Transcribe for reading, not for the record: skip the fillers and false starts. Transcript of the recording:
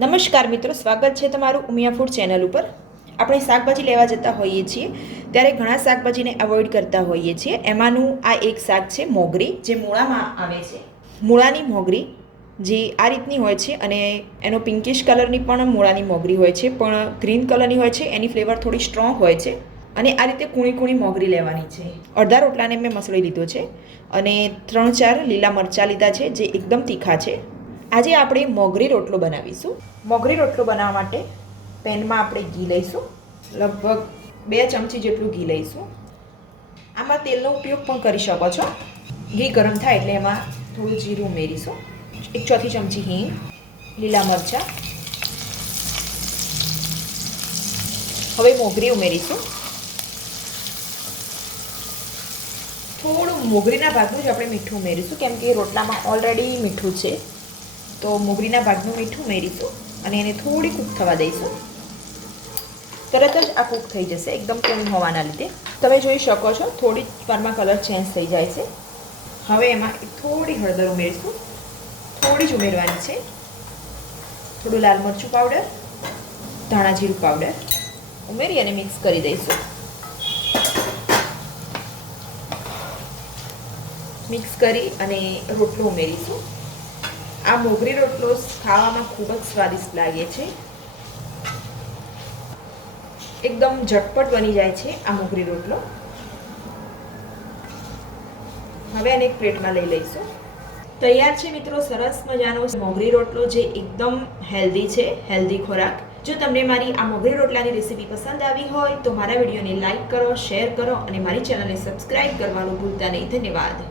નમસ્કાર મિત્રો, સ્વાગત છે તમારું ઉમિયા ફૂડ ચેનલ ઉપર। આપણે શાકભાજી લેવા જતા હોઈએ છીએ ત્યારે ઘણા શાકભાજીને અવોઇડ કરતા હોઈએ છીએ। એમાંનું આ એક શાક છે મોગરી, જે મૂળામાં આવે છે। મૂળાની મોગરી જે આ રીતની હોય છે અને એનો પિંકિશ કલરની પણ મૂળાની મોગરી હોય છે, પણ ગ્રીન કલરની હોય છે। એની ફ્લેવર થોડી સ્ટ્રોંગ હોય છે અને આ રીતે કૂણી કૂણી મોગરી લેવાની છે। અડધા રોટલાને મેં મસળી લીધો છે અને 3-4 લીલા મરચાં લીધા છે જે એકદમ તીખા છે। આજે આપણે મોગરી રોટલો બનાવીશું। મોગરી રોટલો બનાવવા માટે પેનમાં આપણે ઘી લઈશું, લગભગ 2 ચમચી જેટલું ઘી લઈશું। આમાં તેલનો ઉપયોગ પણ કરી શકો છો। ઘી ગરમ થાય એટલે એમાં થોડું જીરું ઉમેરીશું, 1/4 ચમચી હિંગ, લીલા મરચાં। હવે મોગરી ઉમેરીશું। થોડું મોગરીના ભાગનું જ આપણે મીઠું ઉમેરીશું, કેમ કે રોટલામાં ઓલરેડી મીઠું છે, તો મોગરીના ભાગનું મીઠું ઉમેરીશું અને એને થોડી કૂક થવા દઈશું। તરત જ આ કૂક થઈ જશે, એકદમ કૂણું હોવાના લીધે તમે જોઈ શકો છો થોડી વારમાં કલર ચેન્જ થઈ જાય છે। હવે એમાં થોડી હળદર ઉમેરીશું, થોડી જ ઉમેરવાની છે। થોડું લાલ મરચું પાવડર, ધાણા જીરું પાવડર ઉમેરી અને મિક્સ કરી દઈશું। મિક્સ કરી અને રોટલો ઉમેરીશું। આ મોગરી રોટલો ખાવામાં ખૂબ જ સ્વાદિષ્ટ લાગે છે, એકદમ ઝટપટ બની જાય છે આ મોગરી રોટલો। હવે એને એક પ્લેટમાં લઈ લઈશું। તૈયાર છે મિત્રો સરસ મજાનો મોગરી રોટલો, જે એકદમ હેલ્ધી છે, હેલ્ધી ખોરાક। જો તમને મારી આ મોગરી રોટલાની રેસીપી પસંદ આવી હોય તો મારા વિડીયોને લાઈક કરો, શેર કરો અને મારી ચેનલને સબસ્ક્રાઈબ કરવાનું ભૂલતા નહીં। ધન્યવાદ।